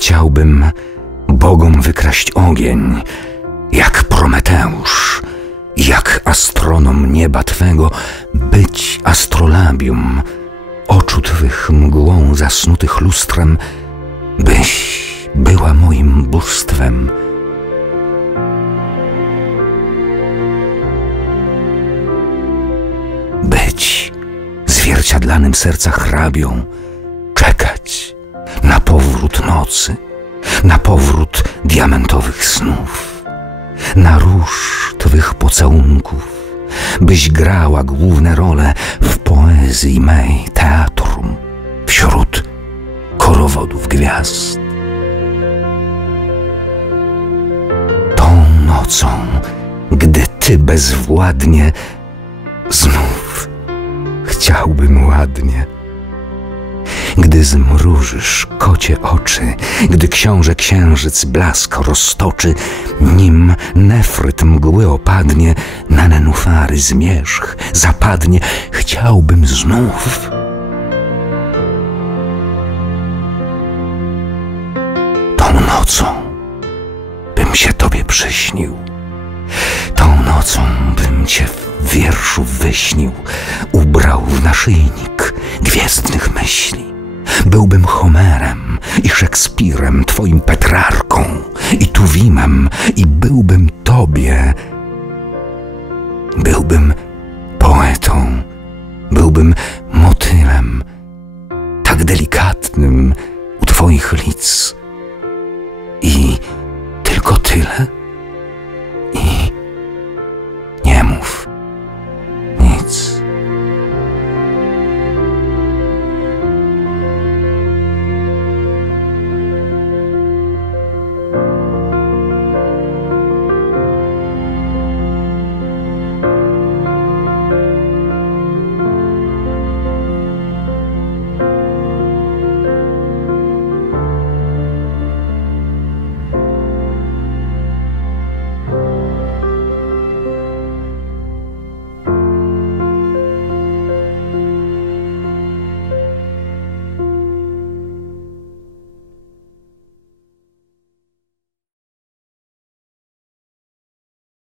Chciałbym Bogom wykraść ogień, jak Prometeusz, jak astronom nieba Twego, być astrolabium, oczu Twych mgłą zasnutych lustrem, byś była moim bóstwem. Być zwierciadlanym serca hrabią, czekać na powrót nocy, na powrót diamentowych snów, na róż Twych pocałunków, byś grała główne role w poezji mej teatrum, wśród korowodów gwiazd. Tą nocą, gdy Ty bezwładnie, znów chciałbym ładnie. Gdy zmrużysz kocie oczy, gdy książę księżyc blask roztoczy, nim nefryt mgły opadnie, na nenufary zmierzch zapadnie, chciałbym znów. Tą nocą bym się Tobie przyśnił. Tą nocą bym Cię w wierszu wyśnił, ubrał w naszyjnik gwiezdnych myśli. Byłbym Homerem i Szekspirem, Twoim Petrarką i Tuwimem i byłbym Tobie. Byłbym poetą, byłbym motylem, tak delikatnym u Twoich lic. I tylko tyle?